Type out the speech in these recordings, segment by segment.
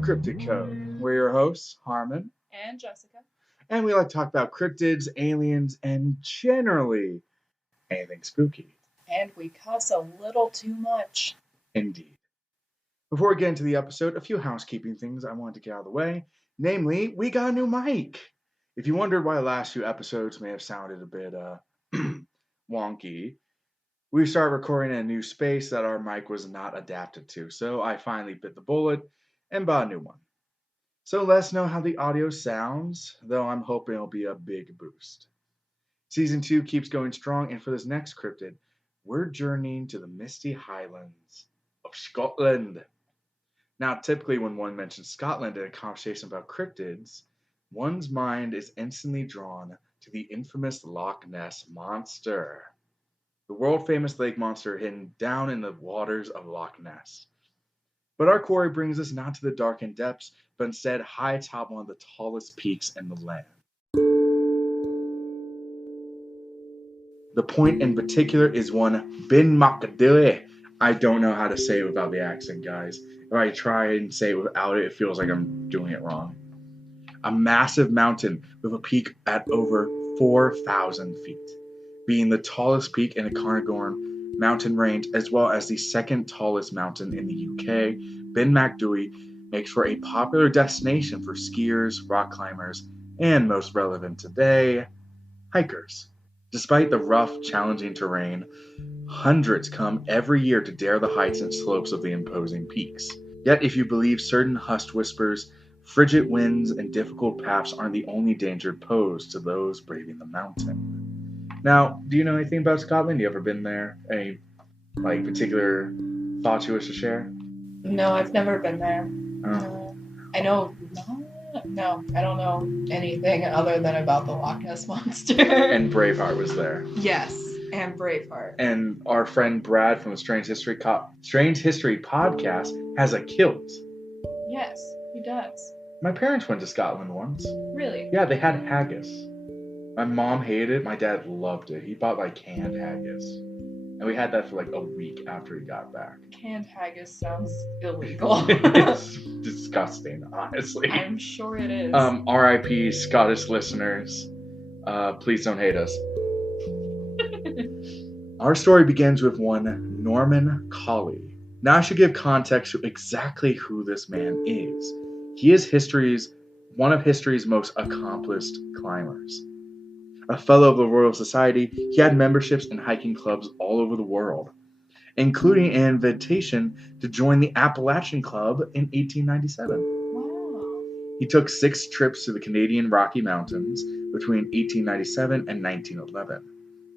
Cryptid Code. We're your hosts, Harmon and Jessica, and we like to talk about cryptids, aliens, and generally anything spooky. And we cuss a little too much. Indeed. Before we get into the episode, a few housekeeping things I wanted to get out of the way. Namely, we got a new mic. If you wondered why the last few episodes may have sounded a bit wonky, we started recording in a new space that our mic was not adapted to, so I finally bit the bullet and bought a new one. So let us know how the audio sounds, though I'm hoping it'll be a big boost. Season 2 keeps going strong, and for this next cryptid, we're journeying to the misty highlands of Scotland. Now, typically when one mentions Scotland in a conversation about cryptids, one's mind is instantly drawn to the infamous Loch Ness monster. The world-famous lake monster hidden down in the waters of Loch Ness. But our quarry brings us not to the darkened depths, but instead high atop one of the tallest peaks in the land. The point in particular is one Ben MacDhui. I don't know how to say it without the accent, guys. If I try and say it without it, it feels like I'm doing it wrong. A massive mountain with a peak at over 4,000 feet. Being the tallest peak in the Cairngorm mountain range, as well as the second tallest mountain in the UK, Ben MacDhui makes for a popular destination for skiers, rock climbers, and most relevant today, hikers. Despite the rough, challenging terrain, hundreds come every year to dare the heights and slopes of the imposing peaks. Yet, if you believe certain hushed whispers, frigid winds and difficult paths aren't the only danger posed to those braving the mountain. Now, do you know anything about Scotland? You ever been there? Any particular thoughts you wish to share? No, I've never been there. Oh. I know. No, I don't know anything other than about the Loch Ness monster. And Braveheart was there. Yes, and Braveheart. And our friend Brad from the Strange History podcast has a kilt. Yes, he does. My parents went to Scotland once. Really? Yeah, they had haggis. My mom hated it. My dad loved it. He bought canned haggis. And we had that for a week after he got back. Canned haggis sounds illegal. It's disgusting, honestly. I'm sure it is. R.I.P. Scottish listeners. Please don't hate us. Our story begins with one Norman Colley. Now I should give context to exactly who this man is. He is one of history's most accomplished climbers. A fellow of the Royal Society, he had memberships in hiking clubs all over the world, including an invitation to join the Appalachian Club in 1897. Wow. He took 6 trips to the Canadian Rocky Mountains between 1897 and 1911.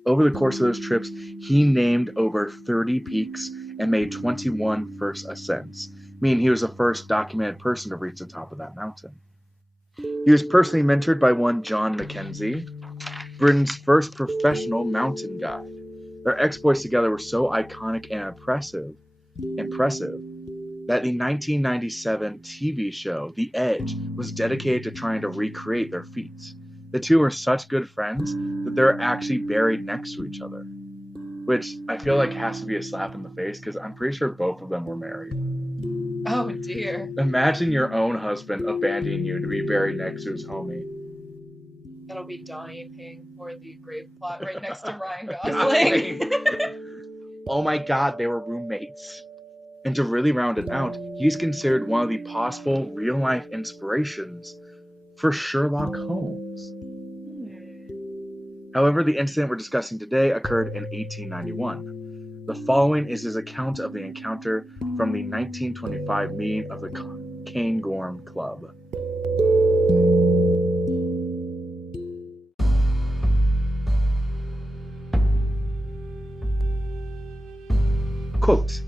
Over the course of those trips, he named over 30 peaks and made 21 first ascents, meaning he was the first documented person to reach the top of that mountain. He was personally mentored by one John Mackenzie, Britain's first professional mountain guide. Their exploits together were so iconic and impressive that the 1997 TV show The Edge was dedicated to trying to recreate their feats. The two were such good friends that they're actually buried next to each other, which I feel like has to be a slap in the face because I'm pretty sure both of them were married. Oh dear. Imagine your own husband abandoning you to be buried next to his homie. That'll be Donnie paying for the grave plot right next to Ryan Gosling. Oh my god, they were roommates. And to really round it out, he's considered one of the possible real-life inspirations for Sherlock Holmes. However, the incident we're discussing today occurred in 1891. The following is his account of the encounter from the 1925 meeting of the Cairngorm Club. Quote,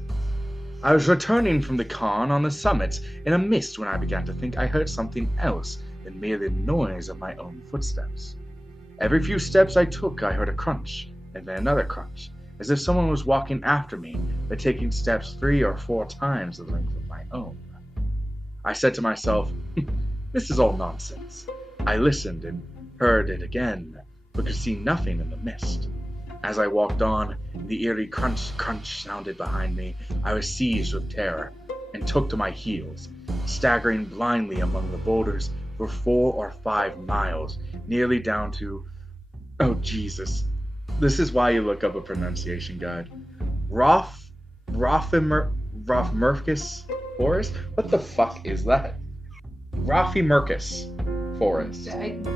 I was returning from the Cairn on the summit in a mist when I began to think I heard something else than merely the noise of my own footsteps. Every few steps I took, I heard a crunch, and then another crunch, as if someone was walking after me, but taking steps 3 or 4 times the length of my own. I said to myself, this is all nonsense. I listened and heard it again, but could see nothing in the mist. As I walked on, the eerie crunch sounded behind me. I was seized with terror and took to my heels, staggering blindly among the boulders for 4 or 5 miles, nearly down to, oh Jesus, this is why you look up a pronunciation guide. Rothimercus Forest? What the fuck is that? Rothimercus Forest.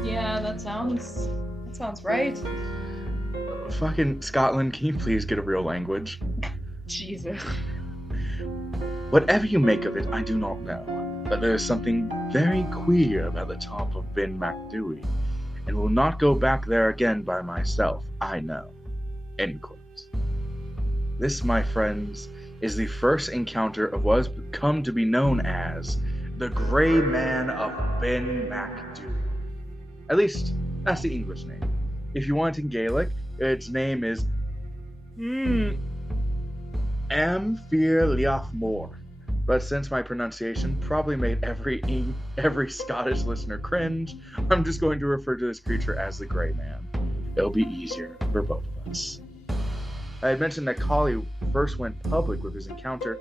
Yeah, that sounds right. Fucking Scotland, can you please get a real language? Jesus. Whatever you make of it, I do not know, but there is something very queer about the top of Ben MacDhui, and will not go back there again by myself, I know. End quotes. This, my friends, is the first encounter of what has come to be known as the Grey Man of Ben MacDhui. At least, that's the English name. If you want it in Gaelic, its name is Am Fear Leof Mór. But since my pronunciation probably made every Scottish listener cringe, I'm just going to refer to this creature as the Grey Man. It'll be easier for both of us. I had mentioned that Colley first went public with his encounter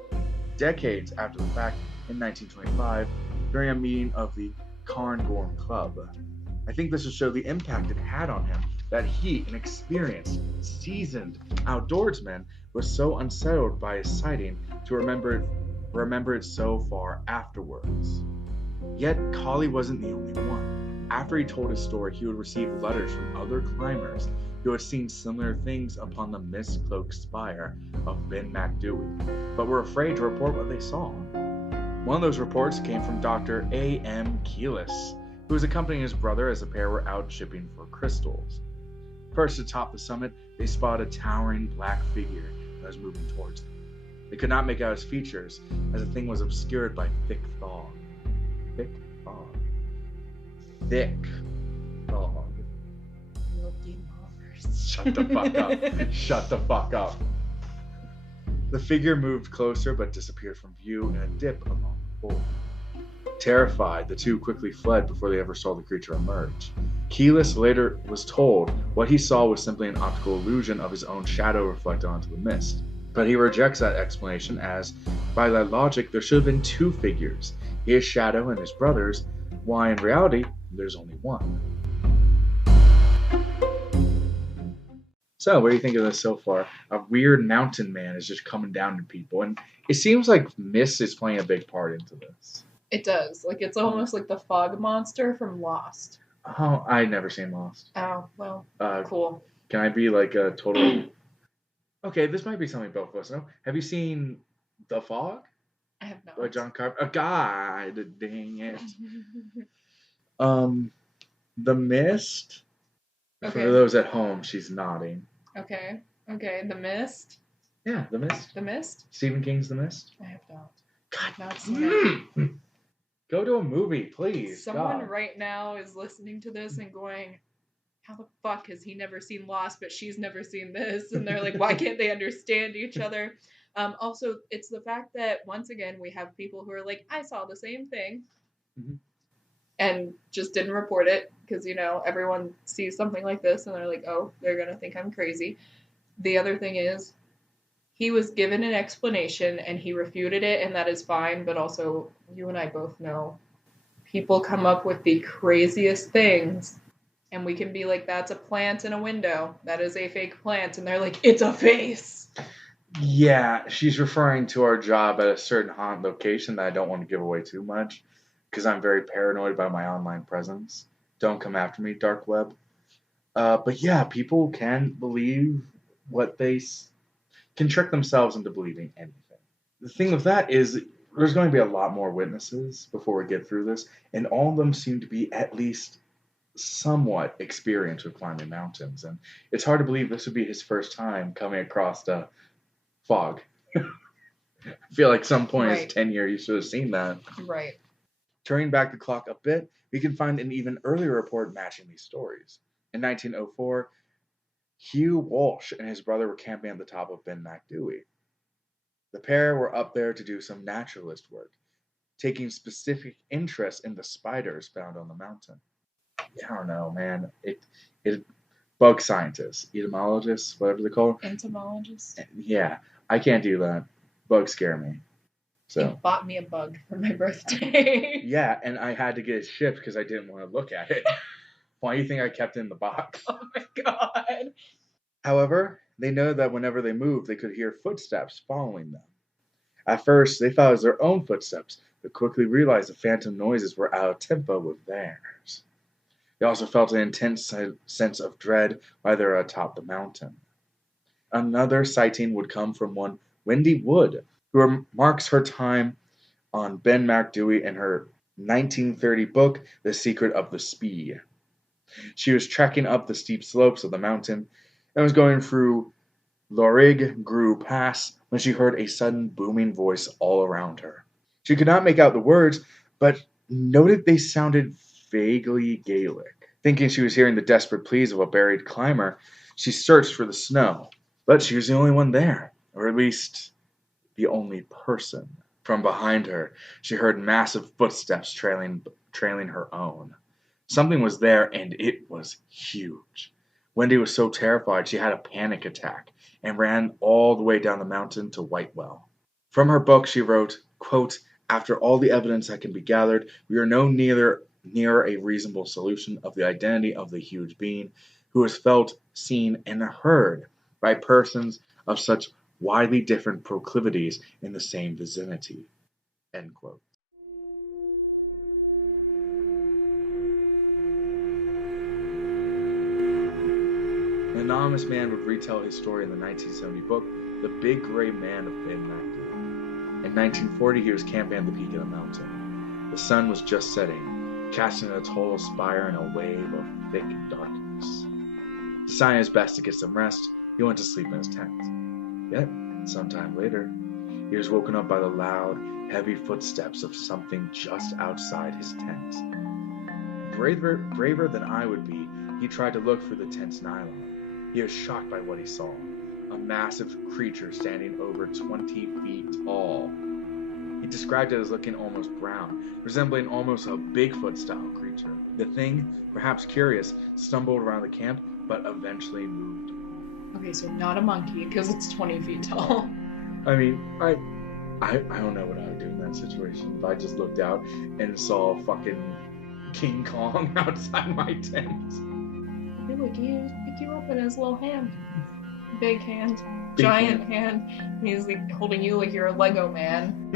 decades after the fact in 1925 during a meeting of the Cairngorm Club. I think this will show the impact it had on him that he, an experienced, seasoned outdoorsman, was so unsettled by his sighting to remember it so far afterwards. Yet Colley wasn't the only one. After he told his story, he would receive letters from other climbers who had seen similar things upon the mist-cloaked spire of Ben MacDhui, but were afraid to report what they saw. One of those reports came from Dr. A.M. Keelis, who was accompanying his brother as the pair were out shipping for crystals. First, atop the summit, they spotted a towering black figure that was moving towards them. They could not make out his features, as the thing was obscured by thick fog. Thick fog. Thick fog. Shut the fuck up. Shut the fuck up. The figure moved closer but disappeared from view in a dip along the pole. Terrified, the two quickly fled before they ever saw the creature emerge. Keelis later was told what he saw was simply an optical illusion of his own shadow reflected onto the mist. But he rejects that explanation as, by that logic, there should have been two figures, his shadow and his brother's, why in reality, there's only one. So, what do you think of this so far? A weird mountain man is just coming down to people, and it seems like mist is playing a big part into this. It does. Like, it's almost like the fog monster from Lost. Oh, I never seen Lost. Oh, well, cool. Can I be like a total... Okay, this might be something both of us know. Have you seen The Fog? I have not. By John Carpenter. A guy, dang it. The Mist. Okay. For those at home, she's nodding. Okay. The Mist. Yeah, The Mist. The Mist? Stephen King's The Mist. I have not. God, not seen it. Go to a movie, please. Someone right now is listening to this and going, how the fuck has he never seen Lost, but she's never seen this? And they're like, why can't they understand each other? Also, it's the fact that, once again, we have people who are like, I saw the same thing. Mm-hmm. And just didn't report it because, everyone sees something like this and they're like, oh, they're going to think I'm crazy. The other thing is, he was given an explanation and he refuted it, and that is fine. But also, you and I both know people come up with the craziest things, and we can be like, that's a plant in a window. That is a fake plant. And they're like, it's a face. Yeah, she's referring to our job at a certain haunt location that I don't want to give away too much because I'm very paranoid about my online presence. Don't come after me, dark web. But yeah, people can believe what they can trick themselves into believing anything. The thing with that is there's going to be a lot more witnesses before we get through this, and all of them seem to be at least somewhat experienced with climbing mountains, and it's hard to believe this would be his first time coming across the fog. I feel like some point in his tenure you should have seen that. Right. Turning back the clock a bit, we can find an even earlier report matching these stories. In 1904, Hugh Walsh and his brother were camping at the top of Ben MacDhui. The pair were up there to do some naturalist work, taking specific interest in the spiders found on the mountain. I don't know, man. It bug scientists, entomologists, whatever they call them. Entomologists? Yeah, I can't do that. Bugs scare me. So You bought me a bug for my birthday. yeah, and I had to get it shipped because I didn't want to look at it. Why do you think I kept it in the box? Oh my god. However, they know that whenever they moved, they could hear footsteps following them. At first, they thought it was their own footsteps, but quickly realized the phantom noises were out of tempo with theirs. They also felt an intense sense of dread while they were atop the mountain. Another sighting would come from one Wendy Wood, who remarks her time on Ben MacDhui in her 1930 book, The Secret of the Spee. She was trekking up the steep slopes of the mountain and was going through Lorig Gru Pass when she heard a sudden booming voice all around her. She could not make out the words, but noted they sounded vaguely Gaelic. Thinking she was hearing the desperate pleas of a buried climber, she searched for the snow, but she was the only one there, or at least the only person. From behind her, she heard massive footsteps trailing her own. Something was there, and it was huge. Wendy was so terrified she had a panic attack and ran all the way down the mountain to Whitewell. From her book, she wrote, quote, "After all the evidence that can be gathered, we are no nearer a reasonable solution of the identity of the huge being who is felt, seen, and heard by persons of such widely different proclivities in the same vicinity." End quote. An anonymous man would retell his story in the 1970 book, The Big Gray Man of Ben MacDhui. In 1940, he was camping at the peak of the mountain. The sun was just setting, casting a tall spire in a wave of thick darkness. Deciding his best to get some rest, he went to sleep in his tent. Yet, sometime later, he was woken up by the loud, heavy footsteps of something just outside his tent. Braver than I would be, he tried to look through the tent's nylon. He was shocked by what he saw. A massive creature standing over 20 feet tall. He described it as looking almost brown, resembling almost a Bigfoot-style creature. The thing, perhaps curious, stumbled around the camp, but eventually moved. Okay, so not a monkey, because it's 20 feet tall. I mean, I don't know what I would do in that situation if I just looked out and saw fucking King Kong outside my tent. He would pick you up in his little hand. Big hand. Big Giant hand. And he's like holding you like you're a Lego man.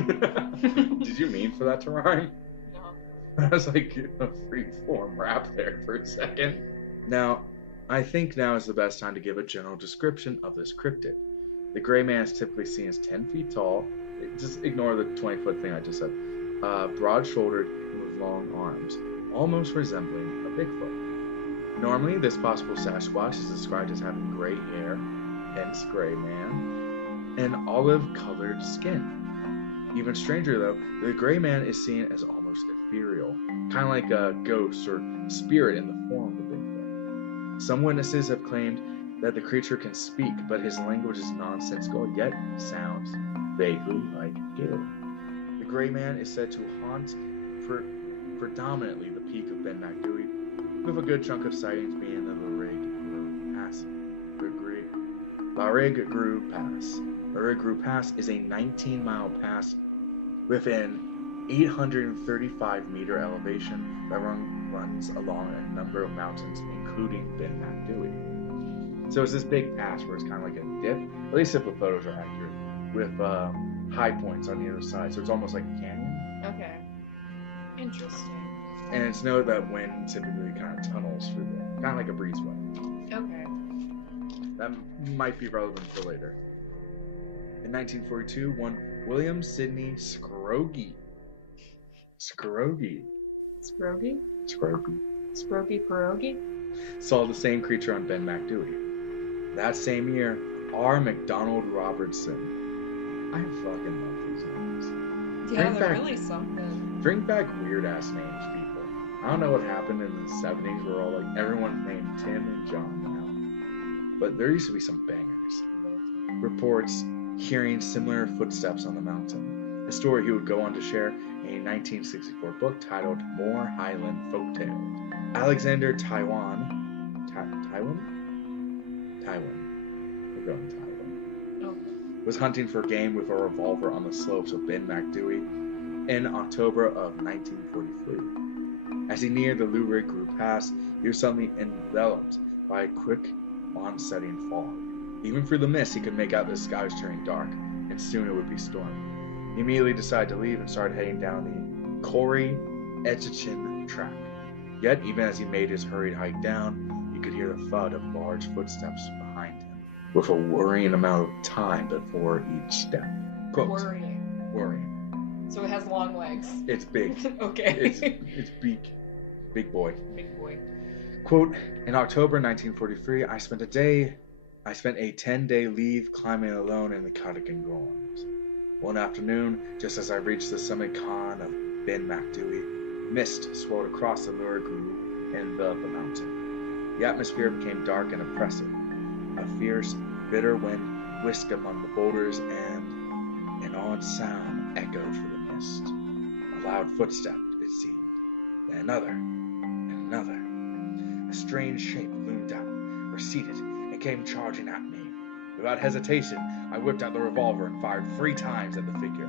Did you mean for that to rhyme? No. I was like a free-form rap there for a second. Now, I think now is the best time to give a general description of this cryptid. The gray man is typically seen as 10 feet tall. Just ignore the 20-foot thing I just said. Broad-shouldered and with long arms, almost resembling a Bigfoot. Normally, this possible Sasquatch is described as having gray hair, hence gray man, and olive-colored skin. Even stranger though, the gray man is seen as almost ethereal, kind of like a ghost or spirit in the form of a Bigfoot. Some witnesses have claimed that the creature can speak, but his language is nonsensical, yet sounds vaguely like Gaelic. The gray man is said to haunt predominantly the peak of Ben MacDhui, with a good chunk of sightings being in the Lorig Gru Pass. Lorig Gru Pass is a 19-mile pass with an 835-meter elevation that runs along a number of mountains, including Ben MacDhui. So it's this big pass where it's kind of like a dip, at least if the photos are accurate, with high points on the other side. So it's almost like a canyon. Okay. Interesting. And it's noted that wind typically kind of tunnels through there, kind of like a breezeway. Okay. That might be relevant for later. In 1942, one William Sidney Scroggie Scrogy? Scrogy pierogi? saw the same creature on Ben MacDhui. That same year, R. MacDonald Robertson. I fucking love these names. Yeah, they're really something. Bring back weird ass names, people. I don't know what happened in the 70s where all like everyone's named Tim and John now. But there used to be some bangers. Reports hearing similar footsteps on the mountain. A story he would go on to share in a 1964 book titled More Highland Folktales. Alexander Taiwan. We're going Taiwan. Oh. was hunting for game with a revolver on the slopes of Ben MacDhui in October of 1943. As he neared the Lurid Group Pass, he was suddenly enveloped by a quick onsetting fog. Even through the mist, he could make out the sky was turning dark, and soon it would be stormy. He immediately decided to leave and started heading down the Corrie Etchichin track. Yet, even as he made his hurried hike down, he could hear the thud of large footsteps behind him, with a worrying amount of time before each step. Quote, worrying. So it has long legs. It's big. Okay. It's big. Big boy. Big boy. Quote, in October 1943, I spent a 10-day leave climbing alone in the Cottigan Gorms. One afternoon, just as I reached the summit con of Ben MacDhui, mist swirled across the Lurid Group and enveloped the mountain. The atmosphere became dark and oppressive. A fierce, bitter wind whisked among the boulders, and an odd sound echoed through the mist. A loud footstep, it seemed. Then another, and another. A strange shape loomed up, receded, and came charging at me. Without hesitation, I whipped out the revolver and fired 3 times at the figure.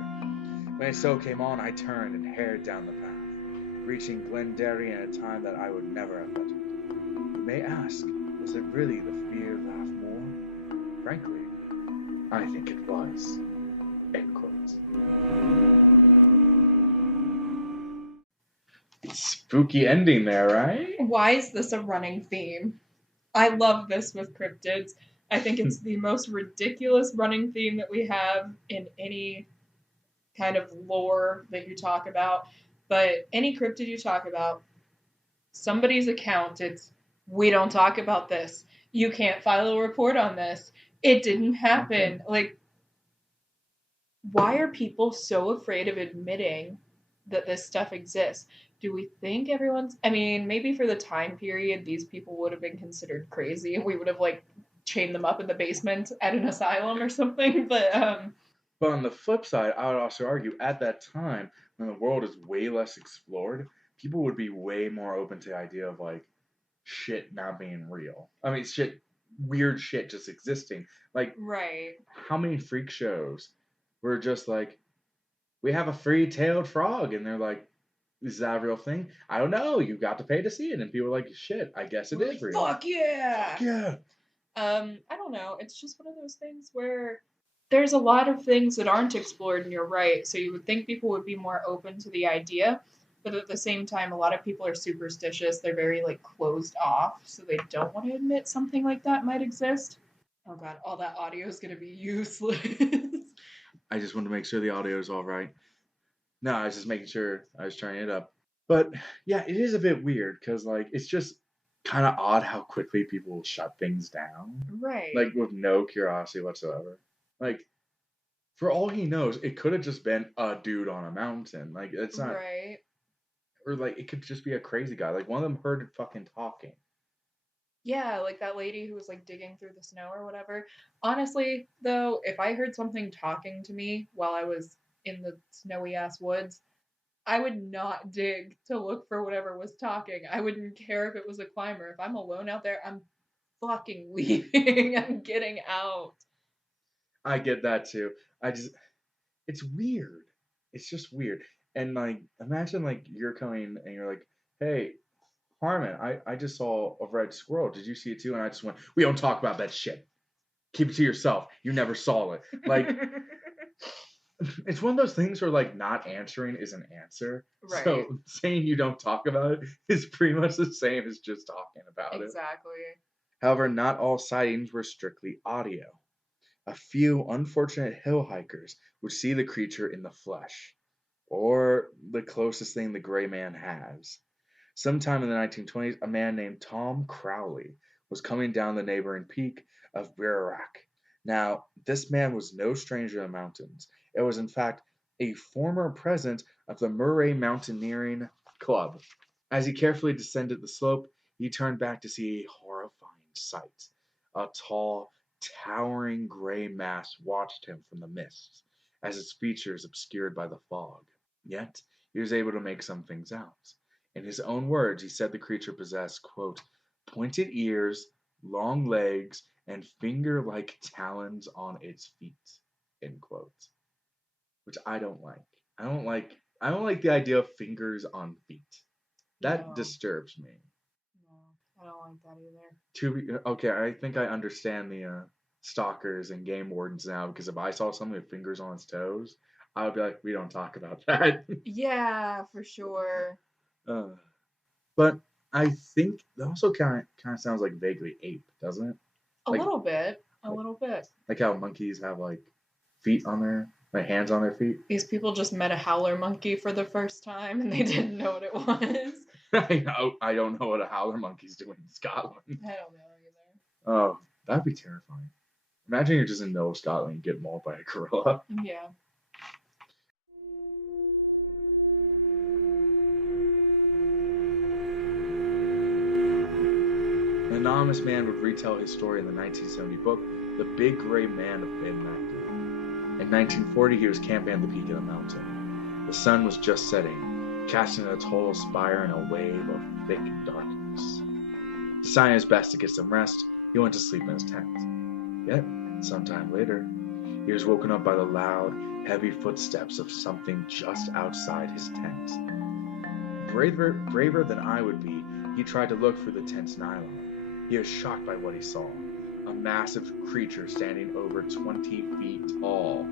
When it so came on, I turned and hurried down the path, reaching Glenderry in a time that I would never have imagined. You may ask, was it really the fear laugh more? Frankly, I think it was. End quote. Spooky ending there, right? Why is this a running theme? I love this with cryptids. I think it's the most ridiculous running theme that we have in any kind of lore that you talk about. But any cryptid you talk about, somebody's account, it's, we don't talk about this. You can't file a report on this. It didn't happen. Like, why are people so afraid of admitting that this stuff exists? Do we think everyone's... I mean, maybe for the time period, these people would have been considered crazy. We would have, like, chained them up in the basement at an asylum or something, but... But on the flip side, I would also argue, at that time, when the world is way less explored, people would be way more open to the idea of, like, shit not being real. I mean, weird shit just existing. Like, right. How many freak shows were just like, we have a free-tailed frog, and they're like, is that a real thing? I don't know. You got to pay to see it. And people are like, shit, I guess it is real. Fuck yeah! Fuck yeah! I don't know. It's just one of those things where there's a lot of things that aren't explored, and you're right. So you would think people would be more open to the idea. But at the same time, a lot of people are superstitious. They're very, like, closed off. So they don't want to admit something like that might exist. Oh, God. All that audio is going to be useless. I just wanted to make sure the audio is all right. No, I was just making sure I was turning it up. But, yeah, it is a bit weird because, like, it's just kind of odd how quickly people will shut things down. Right. Like, with no curiosity whatsoever. Like, for all he knows, it could have just been a dude on a mountain. Like, it's not... Right. Or, like, it could just be a crazy guy. Like, one of them heard it fucking talking. Yeah, like that lady who was, like, digging through the snow or whatever. Honestly, though, if I heard something talking to me while I was in the snowy-ass woods, I would not dig to look for whatever was talking. I wouldn't care if it was a climber. If I'm alone out there, I'm fucking leaving. I'm getting out. I get that, too. It's weird. It's just weird. And, like, imagine, like, you're coming and you're like, hey, Harmon, I just saw a red squirrel. Did you see it too? And I just went, we don't talk about that shit. Keep it to yourself. You never saw it. Like, it's one of those things where, like, not answering is an answer. Right. So saying you don't talk about it is pretty much the same as just talking about it. Exactly. However, not all sightings were strictly audio. A few unfortunate hill hikers would see the creature in the flesh, or the closest thing the gray man has. Sometime in the 1920s, a man named Tom Crowley was coming down the neighboring peak of Birrarak. Now, this man was no stranger to the mountains. It was, in fact, a former president of the Murray Mountaineering Club. As he carefully descended the slope, he turned back to see a horrifying sight. A tall, towering gray mass watched him from the mists, as its features obscured by the fog. Yet, he was able to make some things out. In his own words, he said the creature possessed, quote, pointed ears, long legs, and finger-like talons on its feet. in quotes, which I don't like. I don't like the idea of fingers on feet. That No. disturbs me. No, I don't like that either. Okay, I think I understand the stalkers and game wardens now, because if I saw someone with fingers on his toes, I would be like, we don't talk about that. Yeah, for sure. But I think that also kind of sounds like vaguely ape, doesn't it? A Like, little bit. A little bit. like how monkeys have like feet on their, like hands on their feet. These people just met a howler monkey for the first time and they didn't know what it was. I don't know what a howler monkey's doing in Scotland. I don't know either. Oh, that'd be terrifying. Imagine you're just in the middle of Scotland and get mauled by a gorilla. Yeah. An anonymous man would retell his story in the 1970 book, The Big Grey Man of Ben MacDhui. In 1940, he was camping at the peak of the mountain. The sun was just setting, casting a total spire in a wave of thick darkness. Deciding his best to get some rest, he went to sleep in his tent. Yet, sometime later, he was woken up by the loud, heavy footsteps of something just outside his tent. Braver than I would be, he tried to look through the tent's nylon. He was shocked by what he saw. A massive creature standing over 20 feet tall.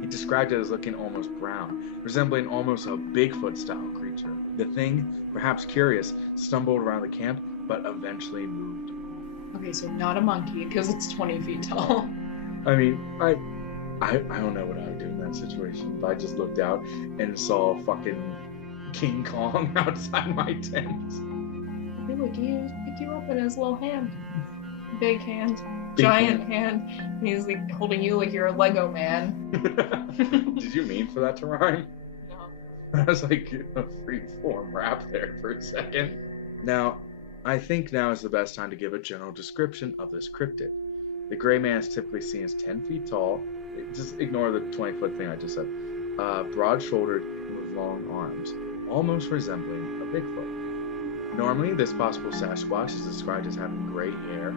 He described it as looking almost brown, resembling almost a Bigfoot-style creature. The thing, perhaps curious, stumbled around the camp, but eventually moved. Okay, so not a monkey, because it's 20 feet tall. I mean, I don't know what I would do in that situation if I just looked out and saw fucking King Kong outside my tent. Hey, look, he just pick you up in his little hand. Big hand. Big Giant hand. He's like holding you like you're a Lego man. Did you mean for that to rhyme? No. I was like a free form rap there for a second. Now, I think now is the best time to give a general description of this cryptid. The gray man is typically seen as 10 feet tall. Just ignore the 20-foot thing I just said. Broad-shouldered and with long arms, almost resembling a Bigfoot. Normally, this possible Sasquatch is described as having gray hair,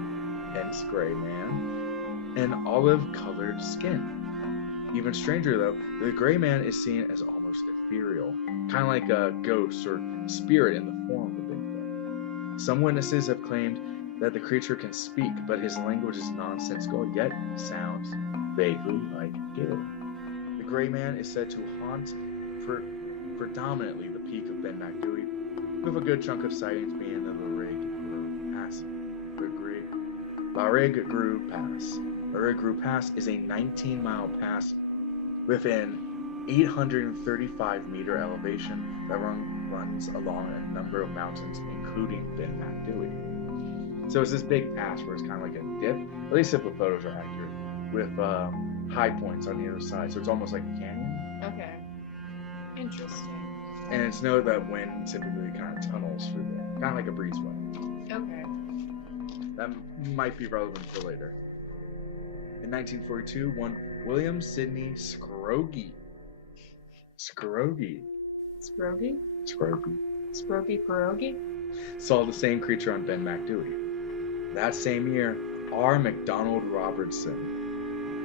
hence gray man, and olive-colored skin. Even stranger though, the gray man is seen as almost ethereal, kind of like a ghost or spirit in the form of a Bigfoot. Some witnesses have claimed that the creature can speak, but his language is nonsensical, yet sounds vaguely like Gaelic. The gray man is said to haunt predominantly the peak of Ben MacDhui, with a good chunk of sightings being in the Larrig-Gru Pass. Larrig-Gru Pass is a 19-mile pass with an 835-meter elevation that runs along a number of mountains, including Ben MacDhui. So it's this big pass where it's kind of like a dip, at least if the photos are accurate, with high points on the other side. So it's almost like a canyon. Okay. Interesting. And it's known that wind typically kind of tunnels through there, kind of like a breezeway. Okay. That might be relevant for later. In 1942, one William Sidney Scroggie. Scroggie? Scroggie pierogi? Saw the same creature on Ben MacDhui. That same year, R. MacDonald Robertson.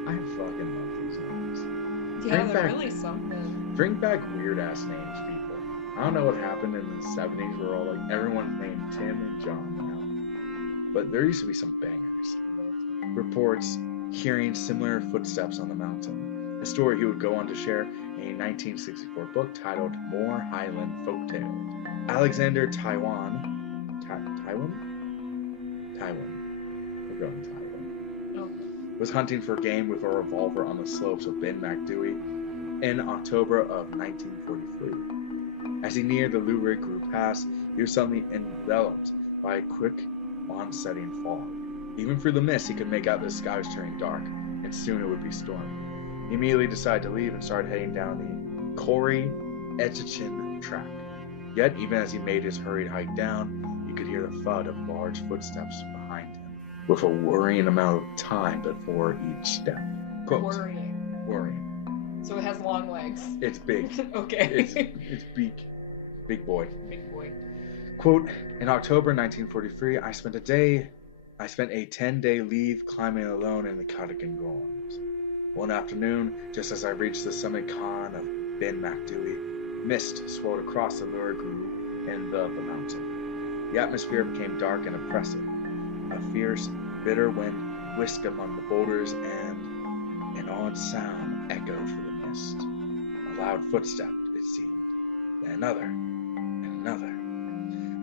I fucking love these names. Yeah, they're really something. Bring back weird ass names, people. I don't know what happened in the 70s where all like everyone's named Tim and John now. But there used to be some bangers. Reports hearing similar footsteps on the mountain. A story he would go on to share in a 1964 book titled More Highland Folktales. Alexander Taiwan. We're going Taiwan. Okay. Was hunting for game with a revolver on the slopes of Ben MacDhui in October of 1943. As he neared the Larrig-Gru Pass, he was suddenly enveloped by a quick onsetting fog. Even through the mist, he could make out the sky was turning dark, and soon it would be stormy. He immediately decided to leave and started heading down the Corrie Etchin track. Yet, even as he made his hurried hike down, he could hear the thud of large footsteps behind him, with a worrying amount of time before each step. Quote, worrying. So it has long legs. It's big. Okay. It's big boy. Big boy. Quote, in October 1943, I spent a 10-day leave climbing alone in the Cadogan Gorms. One afternoon, just as I reached the summit con of Ben MacDhui, mist swirled across the lurid gloom and enveloped the mountain. The atmosphere became dark and oppressive. A fierce, bitter wind whisked among the boulders, and an odd sound echoed through the mist. A loud footstep, it seemed. Then another, and another.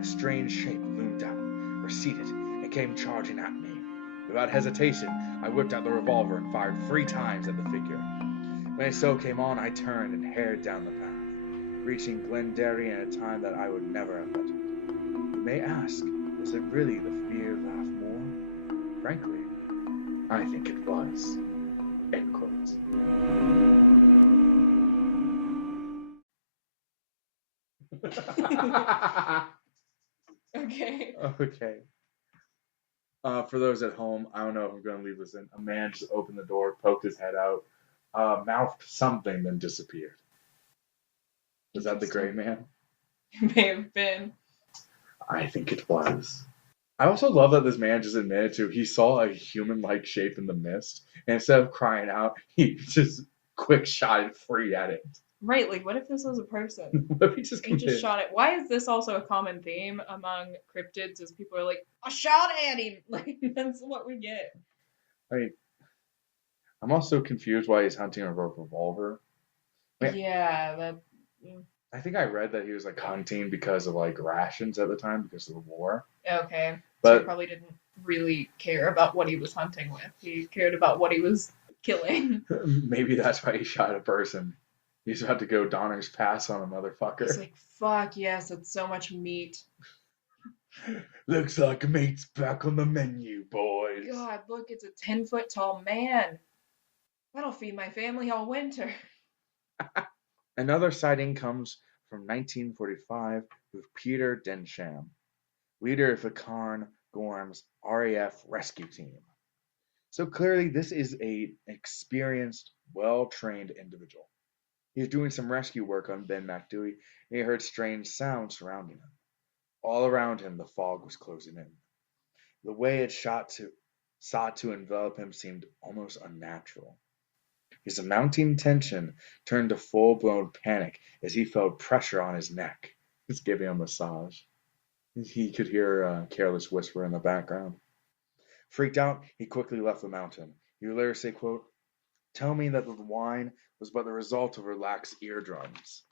A strange shape loomed out, receded, and came charging at me. Without hesitation, I whipped out the revolver and fired 3 times at the figure. When it so came on, I turned and hurried down the path, reaching Glenderry in a time that I would never have imagined. You may ask, was it really the fear laugh more? Frankly, I think it was. End quotes. Okay. Okay. For those at home, I don't know if I'm going to leave this in. A man just opened the door, poked his head out, mouthed something, then disappeared. Was that the gray man? It may have been. I think it was. I also love that this man just admitted to he saw a human-like shape in the mist, and instead of crying out, he just quick shot it free at it. Right, like what if this was a person? What if he just shot it? Why is this also a common theme among cryptids? Is people are like, I shot at him. Like that's what we get. I mean, I'm also confused why he's hunting a revolver. Yeah, that. I think I read that he was like hunting because of like rations at the time because of the war. Okay, but so he probably didn't really care about what he was hunting with. He cared about what he was killing. Maybe that's why he shot a person. He's about to go Donner's Pass on a motherfucker. He's like, fuck yes, it's so much meat. Looks like meat's back on the menu, boys. God, look, it's a 10-foot tall man. That'll feed my family all winter. Another sighting comes from 1945 with Peter Densham, leader of the Cairn Gorm's RAF rescue team. So clearly this is an experienced, well-trained individual. He's doing some rescue work on Ben MacDhui, and he heard strange sounds surrounding him. All around him the fog was closing in. The way it sought to envelop him seemed almost unnatural. His mounting tension turned to full-blown panic as he felt pressure on his neck. It's giving him a massage. He could hear a careless whisper in the background. Freaked out, he quickly left the mountain. He would later say, quote, "Tell me that the whine was but the result of relaxed eardrums,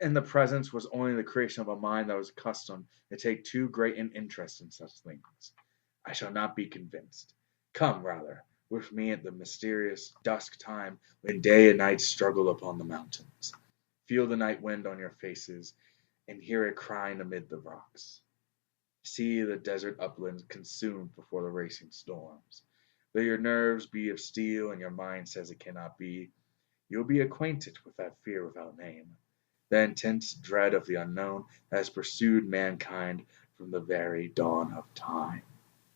and the presence was only the creation of a mind that was accustomed to take too great an interest in such things. I shall not be convinced. Come, rather, with me at the mysterious dusk time when day and night struggle upon the mountains. Feel the night wind on your faces, and hear it crying amid the rocks. See the desert uplands consumed before the racing storms. Though your nerves be of steel and your mind says it cannot be, you'll be acquainted with that fear without name, the intense dread of the unknown that has pursued mankind from the very dawn of time."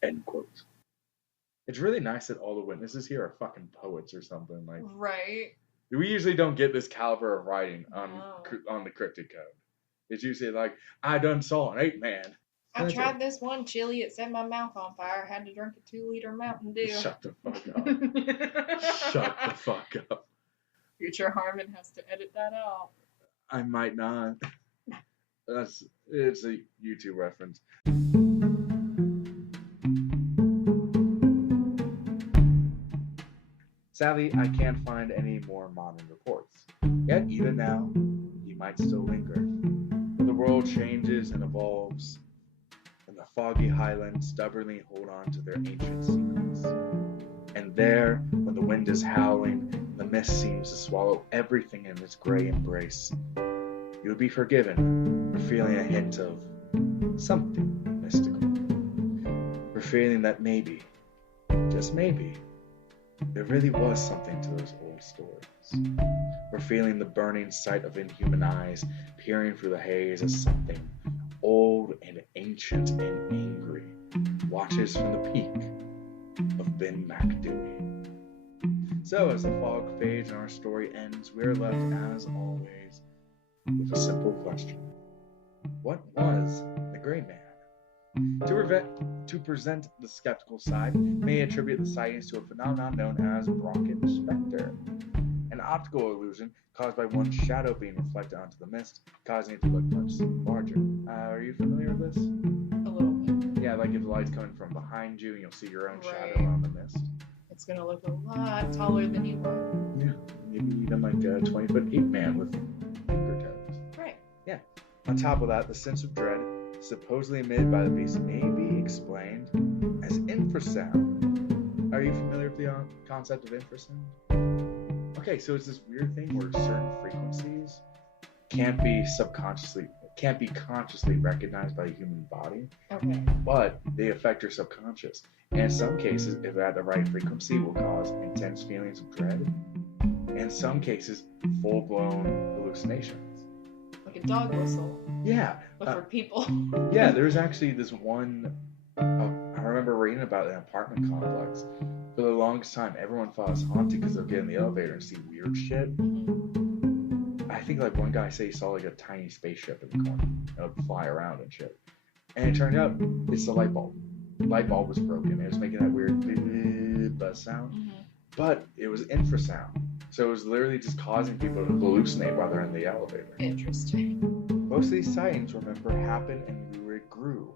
End quote. It's really nice that all the witnesses here are fucking poets or something. Like, right? We usually don't get this caliber of writing on the Cryptid Code. It's usually like, I done saw an ape man. I tried this one chili, it set my mouth on fire. I had to drink a 2-liter Mountain Dew. Shut the fuck up. Shut the fuck up. Future Harmon has to edit that out. I might not. It's a YouTube reference. Sadly, I can't find any more modern reports. Yet, even now, he might still linger. But the world changes and evolves, and the foggy highlands stubbornly hold on to their ancient secrets. And there, when the wind is howling and the mist seems to swallow everything in its gray embrace, you would be forgiven for feeling a hint of something mystical. For feeling that maybe, just maybe, there really was something to those old stories. For feeling the burning sight of inhuman eyes peering through the haze as something old and ancient and angry watches from the peak of Ben MacDhui. So as the fog fades and our story ends, we are left, as always, with a simple question. What was the Gray Man? To present the skeptical side, may attribute the sightings to a phenomenon known as Brocken specter, an optical illusion caused by one's shadow being reflected onto the mist, causing it to look much larger. Are you familiar with this? A little bit. Yeah, like if the light's coming from behind you and you'll see your own Right. shadow on the mist. It's gonna look a lot taller than you are. Yeah, maybe even like a 20-foot ape man with finger toes. Right. Yeah. On top of that, the sense of dread supposedly emitted by the beast may be explained as infrasound. Are you familiar with the concept of infrasound? Okay, so it's this weird thing where certain frequencies can't be consciously recognized by the human body, Okay. but they affect your subconscious. And in some cases, if at the right frequency, will cause intense feelings of dread. In some cases, full-blown hallucinations. Like a dog whistle, Yeah. but for people. Yeah, there's actually this one, I remember reading about an apartment complex. For the longest time, everyone thought it was haunted because they'll get in the elevator and see weird shit. I think like one guy said he saw like a tiny spaceship in the corner. It would fly around and shit. And it turned out it's the light bulb. The light bulb was broken. It was making that weird buzz sound. But it was infrasound. So it was literally just causing people to hallucinate while they're in the elevator. Interesting. Most of these sightings, remember, happen in lurid groove,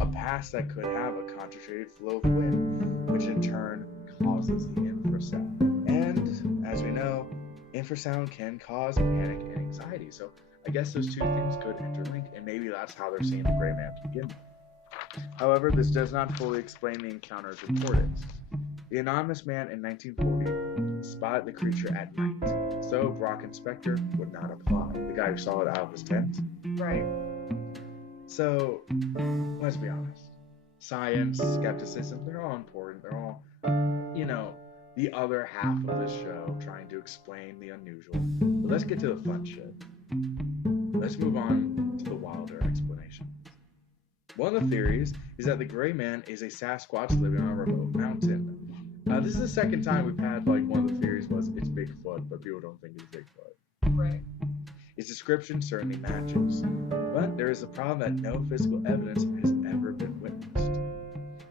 a pass that could have a concentrated flow of wind, which in turn causes the infrasound. And, as we know, infrasound can cause panic and anxiety. So I guess those two things could interlink, and maybe that's how they're seeing the gray man to begin with. However, this does not fully explain the encounters reported. The anonymous man in 1940 spotted the creature at night, so Brocken specter would not apply. The guy who saw it out of his tent. Right. So, let's be honest. Science, skepticism, they're all important. They're all, the other half of this show trying to explain the unusual. But let's get to the fun shit. Let's move on to the wilder explanation. One of the theories is that the gray man is a Sasquatch living on a remote mountain. This is the second time we've had, one of the theories was it's Bigfoot, but people don't think it's Bigfoot. Right. Its description certainly matches, but there is a problem that no physical evidence has ever been witnessed.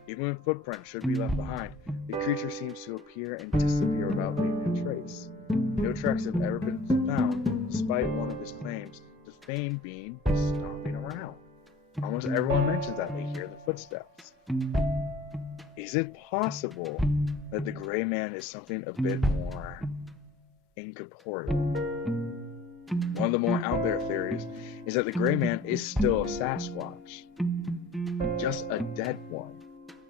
Even when footprints should be left behind, the creature seems to appear and disappear without leaving a trace. No tracks have ever been found, despite one of his claims to fame being stomping around. Almost everyone mentions that they hear the footsteps. Is it possible that the gray man is something a bit more incorporeal? One of the more out there theories is that the gray man is still a Sasquatch, just a dead one.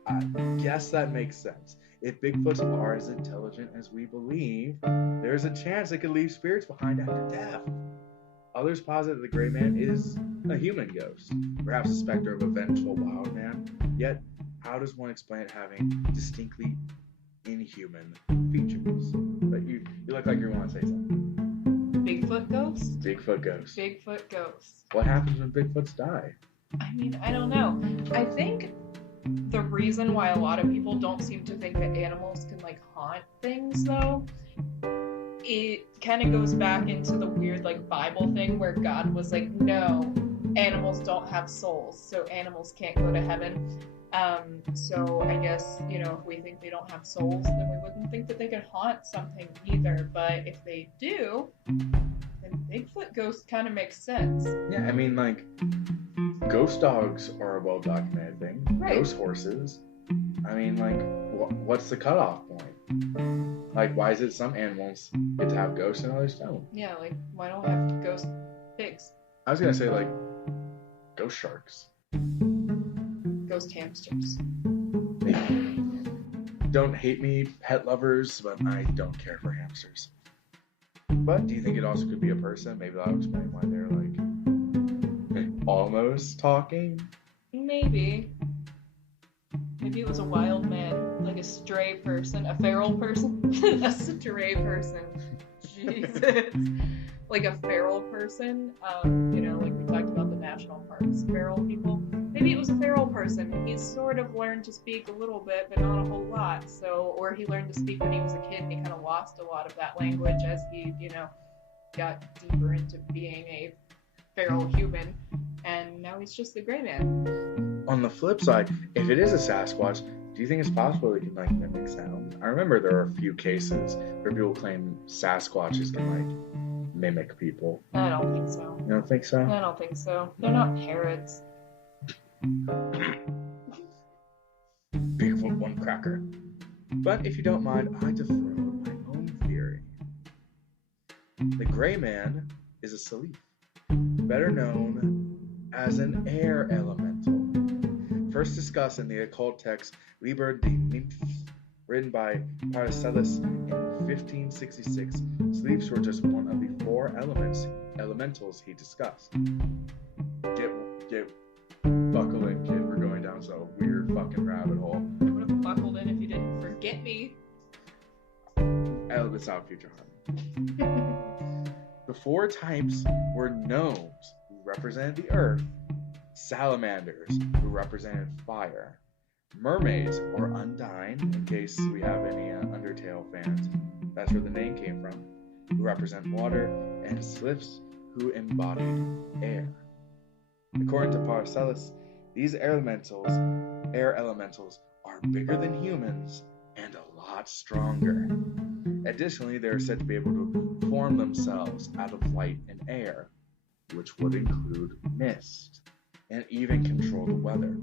I guess that makes sense. If Bigfoots are as intelligent as we believe, there's a chance they could leave spirits behind after death. Others posit that the gray man is a human ghost, perhaps a specter of a vengeful wild man. Yet, how does one explain it having distinctly inhuman features? But you look like you want to say something. Bigfoot ghost? Bigfoot ghost. Bigfoot ghost. What happens when Bigfoots die? I mean, I don't know. I think the reason why a lot of people don't seem to think that animals can haunt things, though, it kind of goes back into the weird Bible thing where God was like, no, animals don't have souls, so animals can't go to heaven. So I guess, if we think they don't have souls, then we wouldn't think that they could haunt something either. But if they do, then Bigfoot ghost kind of makes sense. Yeah, I mean, ghost dogs are a well-documented thing. Right. Ghost horses. I mean, what's the cutoff point? Why is it some animals get to have ghosts and others don't? Yeah, why don't we have ghost pigs? I was gonna say, ghost sharks. Ghost hamsters. Don't hate me, pet lovers, but I don't care for hamsters. But do you think it also could be a person? Maybe that'll explain why they're almost talking? Maybe. Maybe it was a wild man, a stray person, a feral person. A stray person. Jesus. A feral person. We talked about the national parks, feral people. Maybe it was a feral person. He's sort of learned to speak a little bit, but not a whole lot. Or he learned to speak when he was a kid, and he kind of lost a lot of that language as he, got deeper into being a feral human. And now he's just the gray man. On the flip side, if it is a Sasquatch, do you think it's possible it can like mimic sound? I remember there are a few cases where people claim Sasquatches can like mimic people. I don't think so. You don't think so? I don't think so. They're not parrots. Bigfoot one cracker. But if you don't mind, I'd like to throw my own theory. The gray man is a Salif, better known as an air elemental. First discussed in the occult text Liber de Nymphs, written by Paracelsus in 1566. Salifs were just one of the four elementals he discussed. Get buckle in, kid. We're going down some weird fucking rabbit hole. I would have buckled in if you didn't forget me. It's not future harm. The four types were gnomes, who represented the earth, salamanders, who represented fire, mermaids, or undine, in case we have any Undertale fans, that's where the name came from, who represent water, and sylphs, who embodied air. According to Paracelsus, these air elementals are bigger than humans and a lot stronger. Additionally, they are said to be able to form themselves out of light and air, which would include mist, and even control the weather.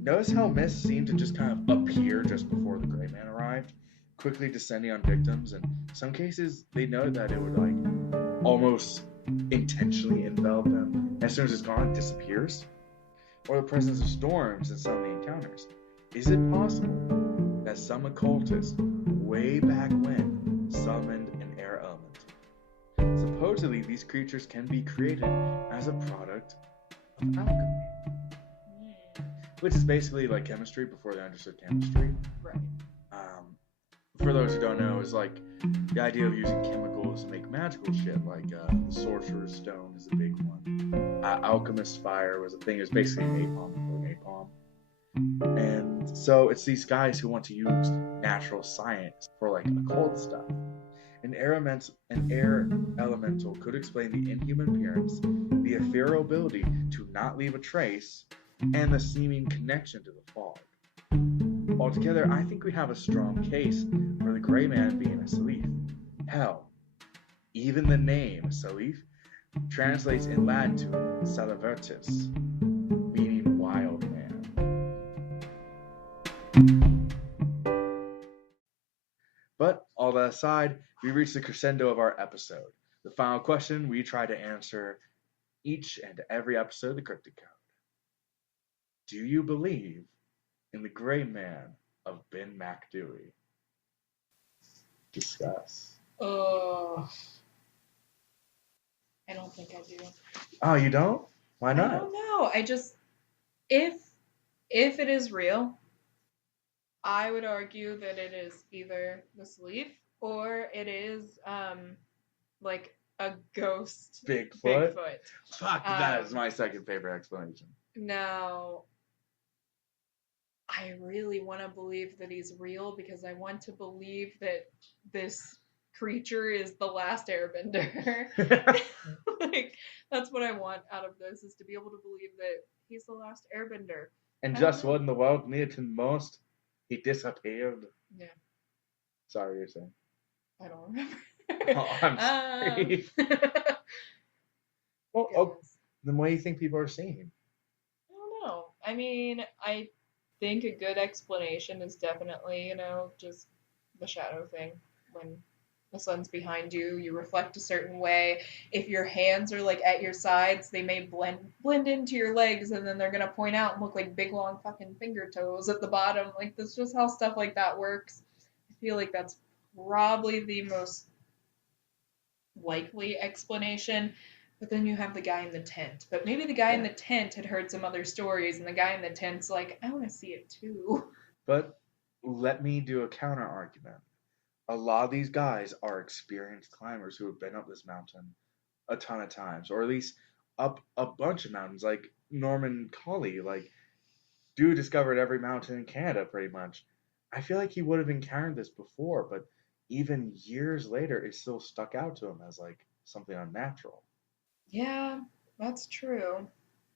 Notice how mist seemed to just kind of appear just before the gray man arrived, quickly descending on victims. In some cases, they noted that it would like almost intentionally envelop them. As soon as it's gone, it disappears. Or the presence of storms in some of the encounters. Is it possible that some occultist way back when summoned an air element? Supposedly, these creatures can be created as a product of alchemy, which is basically like chemistry before they understood chemistry. Right. For those who don't know, is like the idea of using chemicals to make magical shit, like the sorcerer's stone is a big one. Alchemist fire was a thing. It was basically napalm before napalm. And so it's these guys who want to use natural science for like occult stuff. An air elemental could explain the inhuman appearance, the ethereal ability to not leave a trace, and the seeming connection to the fog. Altogether, I think we have a strong case for the gray man being a Salif. Hell, even the name Salif translates in Latin to Salivertus, meaning wild man. But all that aside, we reached the crescendo of our episode. The final question we try to answer each and every episode of the Cryptid Code. Do you believe in the gray man of Ben MacDhui? Discuss. Oh, I don't think I do. Oh, you don't? Why not? I don't know. I just if it is real, I would argue that it is either the Salif or it is like a ghost Bigfoot? Fuck, that is my second favorite explanation. Now, I really want to believe that he's real because I want to believe that this creature is the last airbender. Like, that's what I want out of this, is to be able to believe that he's the last airbender. And just when the world needed him most, he disappeared. Yeah. Sorry, you're saying. I don't remember. Oh, I'm sorry. Well, then what do you think people are seeing? I don't know. I mean, I think a good explanation is definitely, just the shadow thing. When the sun's behind you, you reflect a certain way. If your hands are like at your sides, they may blend into your legs, and then they're gonna point out and look like big long fucking finger toes at the bottom. Like, that's just how stuff like that works. I feel like that's probably the most likely explanation. But then you have the guy in the tent. But maybe the guy in the tent had heard some other stories, and the guy in the tent's like, I want to see it too. But let me do a counter argument. A lot of these guys are experienced climbers who have been up this mountain a ton of times, or at least up a bunch of mountains. Like Norman Colley, like, dude discovered every mountain in Canada pretty much. I feel like he would have encountered this before, but even years later, it still stuck out to him as like something unnatural. Yeah, that's true.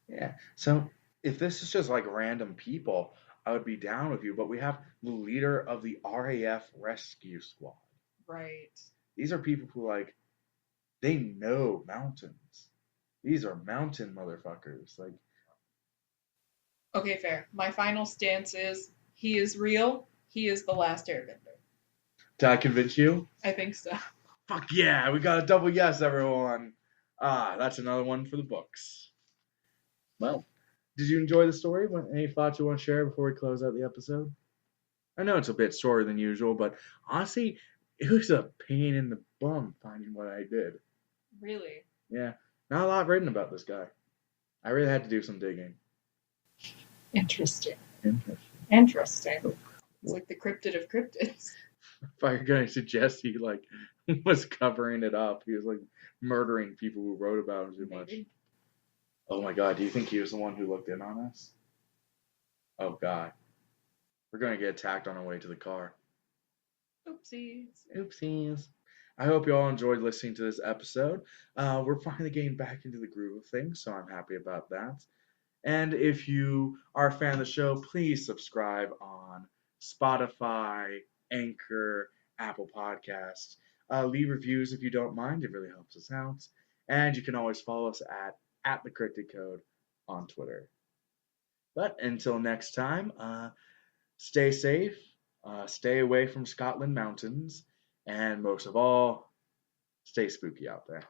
Yeah. So if this is just like random people, I would be down with you. But we have the leader of the RAF rescue squad. Right. These are people who like they know mountains. These are mountain motherfuckers. Like, Okay, fair. My final stance is he is real. He is the last airbender. did I convince you? I think so. Fuck yeah, we got a double yes, everyone. Ah, that's another one for the books. Well, did you enjoy the story? Any thoughts you want to share before we close out the episode? I know it's a bit shorter than usual, but honestly, it was a pain in the bum finding what I did. Really? Yeah, not a lot written about this guy. I really had to do some digging. Interesting. Interesting. Interesting. It's like the cryptid of cryptids. If I were going to suggest he like was covering it up, he was like murdering people who wrote about him too much. Maybe. Oh my god, do you think he was the one who looked in on us? Oh god. We're going to get attacked on our way to the car. Oopsies. Oopsies. I hope you all enjoyed listening to this episode. We're finally getting back into the groove of things, so I'm happy about that. And if you are a fan of the show, please subscribe on Spotify, Anchor, Apple Podcasts. Leave reviews if you don't mind. It really helps us out. And you can always follow us at the Cryptid Code on Twitter. But until next time, stay safe, stay away from Scotland mountains, and most of all, stay spooky out there.